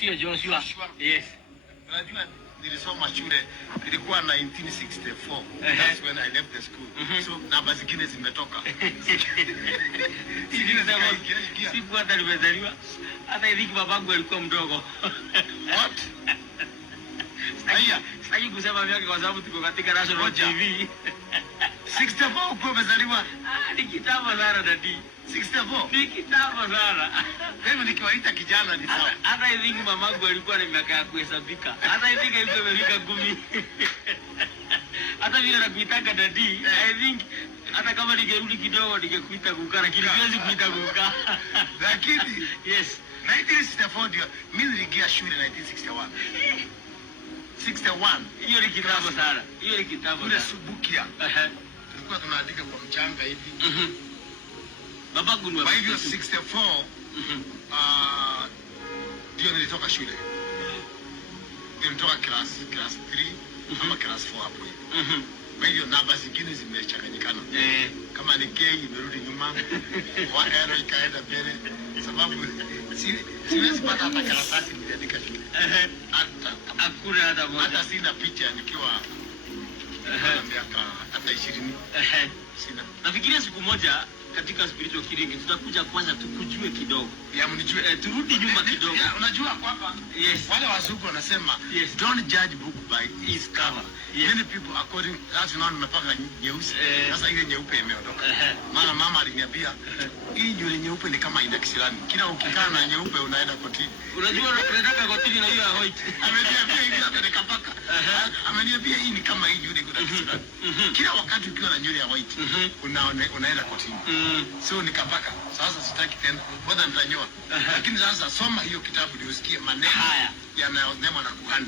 Sio Joshua. Yes. Unajua nilisoma shule ilikuwa 1964. That's when I left the school. So namba zingine zimetoka. Zingine za siku hata nimezaliwa. Hata hivi babangu alikuwa mdogo. What? Sitaki kusema vyake kwa sababu tuko katika national TV. 64 uko umezaliwa? Ni kitambo sana dadi. 64? Ni kitambo sana. Hebu nikiwaita kijana ni sawa. Hata hivi mamangu alikuwa na miaka ya kuhesabika. Hata hivi ilikuwa imefika 10. Hata vile nakuitaka dadi, I think hata kama ningerudi kidogo ningekuita kukaa, lakini siwezi kuita kukaa. Lakini yes, 1964 ndio mimi niliingia shule 1961. 61. Hiyo ni kitambo sana. Hiyo ni kitambo sana. Kule Subukia. Tulikuwa tunaandika kwa mchanga hivi. Babangu ni kwa hivyo 64 ndio nilitoka shule. Ndio nilitoka class 3 ama class 4 hapo hivi. Kwa hivyo namba zingine zimechanganyikana. Kama ni K imerudi nyuma, wakaenda ikaenda mbele sababu siwezi pata hata karatasi niliandika shule. Hakuna hata moja. Hata sina picha nikiwa miaka hata 20. Sina. Nafikiria siku moja katika spiritual killing tutakuja kwanza tukujue kidogo. Ya mnijue, turudi nyuma kidogo. Unajua kwamba wale wazungu wanasema don't judge book by its cover. Many people according as you know nimepaka nyeusi. Sasa ile nyeupe imeondoka. Maana mama aliniambia hii nywele nyeupe ni kama ina kisirani. Kila ukikaa na nyeupe unaenda kotini. Unajua unataka kotini na hiyo ya white. Ameniambia hivi hata nikapaka. Ameniambia hii ni kama hii nywele ina kisirani. Kila wakati ukiwa na nywele ya white unaenda kotini. So nikapaka. Sasa sitaki tena. Bado nitanyoa. Lakini sasa soma hiyo kitabu ndio usikie maneno yanayosema na kuhani.